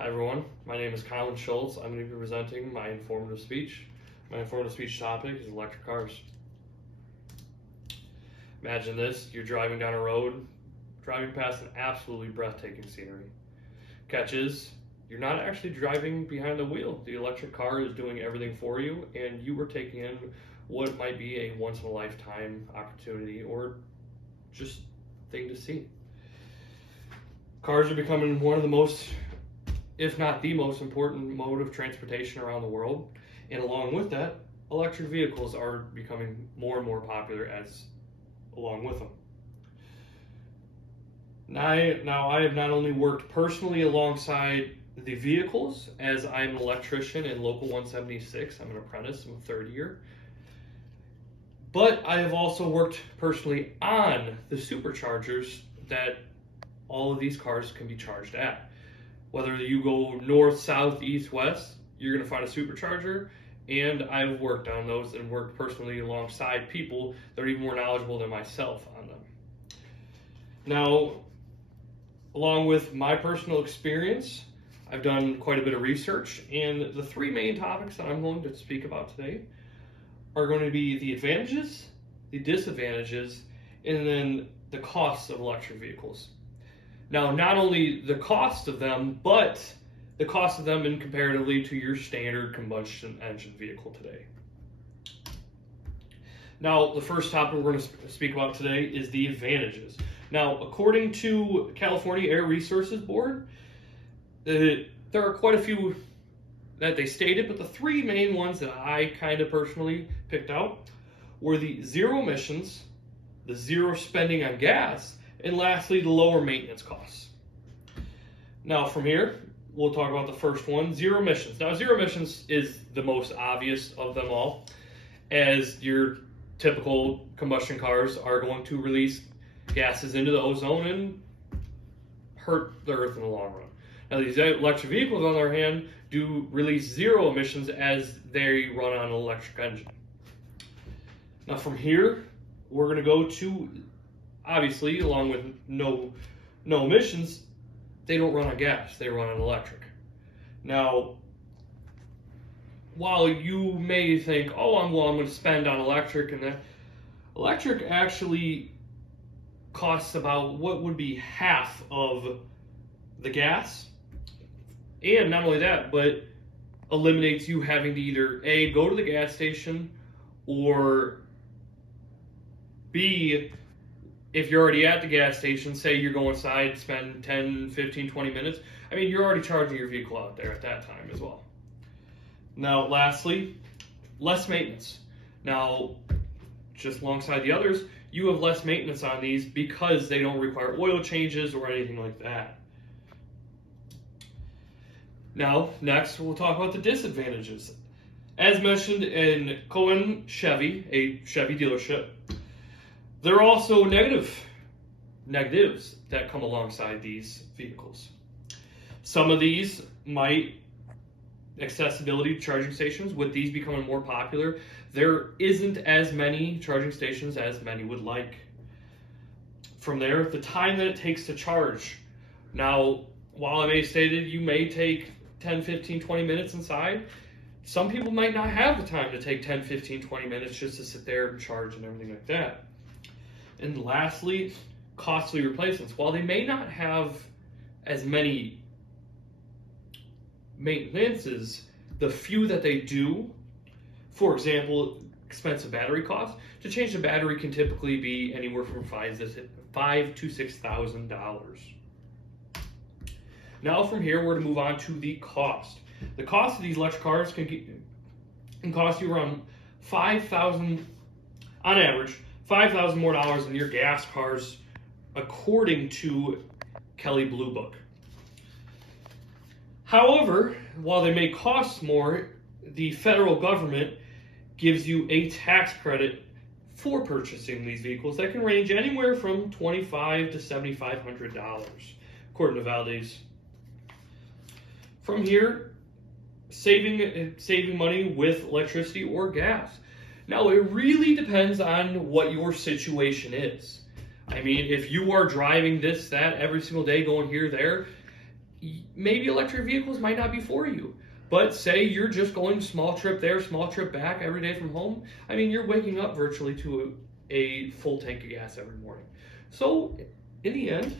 Hi everyone, my name is Colin Schultz. I'm going to be presenting my informative speech. My informative speech topic is electric cars. Imagine this, you're driving down a road, driving past an absolutely breathtaking scenery. Catch is, you're not actually driving behind the wheel. The electric car is doing everything for you, and you are taking in what might be a once-in-a-lifetime opportunity or just thing to see. Cars are becoming one of the most, if not the most important mode of transportation around the world. And along with that, electric vehicles are becoming more and more popular along with them. Now I have not only worked personally alongside the vehicles, as I'm an electrician in Local 176, I'm an apprentice, I'm a third year, but I have also worked personally on the superchargers that all of these cars can be charged at. Whether you go north, south, east, west, you're going to find a supercharger, and I've worked on those and worked personally alongside people that are even more knowledgeable than myself on them. Now, along with my personal experience, I've done quite a bit of research, and the three main topics that I'm going to speak about today are going to be the advantages, the disadvantages, and then the costs of electric vehicles. Now, not only the cost of them, but the cost of them in comparatively to your standard combustion engine vehicle today. Now, the first topic we're going to speak about today is the advantages. Now, according to California Air Resources Board, there are quite a few that they stated, but the three main ones that I kind of personally picked out were the zero emissions, the zero spending on gas, and lastly, the lower maintenance costs. Now, from here, we'll talk about the first one, zero emissions. Now, zero emissions is the most obvious of them all, as your typical combustion cars are going to release gases into the ozone and hurt the earth in the long run. Now, these electric vehicles, on the other hand, do release zero emissions as they run on an electric engine. Now, from here, we're going to go to, obviously, along with no emissions, they don't run on gas, they run on electric. Now, while you may think, oh, I'm going to spend on electric, and that electric actually costs about what would be half of the gas. And not only that, but eliminates you having to either A, go to the gas station, or B, if you're already at the gas station, say you're going inside, spend 10, 15, 20 minutes, I mean, you're already charging your vehicle out there at that time as well. Now, lastly, less maintenance. Now, just alongside the others, you have less maintenance on these because they don't require oil changes or anything like that. Now, next, we'll talk about the disadvantages. As mentioned in Colin Chevy, a Chevy dealership, there are also negatives that come alongside these vehicles. Some of these might, accessibility to charging stations, with these becoming more popular, there isn't as many charging stations as many would like. From there, the time that it takes to charge. Now, while I may have stated you may take 10, 15, 20 minutes inside, some people might not have the time to take 10, 15, 20 minutes just to sit there and charge and everything like that. And lastly, costly replacements. While they may not have as many maintenances, the few that they do, for example, expensive battery costs, to change the battery can typically be anywhere from $5,000 to $6,000. Now from here, we're going to move on to the cost. The cost of these electric cars can cost you around $5,000, on average, $5,000 more than your gas cars, according to Kelley Blue Book. However, while they may cost more, the federal government gives you a tax credit for purchasing these vehicles that can range anywhere from $2,500 to $7,500, according to Valdez. From here, saving money with electricity or gas. Now, it really depends on what your situation is. I mean, if you are driving this, that every single day, going here, there, maybe electric vehicles might not be for you. But say you're just going small trip there, small trip back every day from home. I mean, you're waking up virtually to a full tank of gas every morning. So in the end,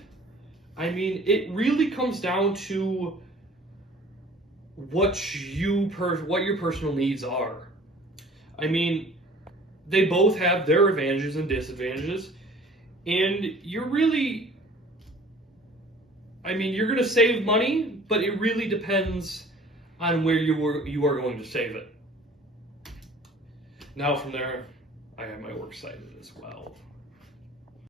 I mean, it really comes down to what your personal needs are. I mean, they both have their advantages and disadvantages, and you're really, I mean, you're going to save money, but it really depends on where you are going to save it. Now from there, I have my works cited as well.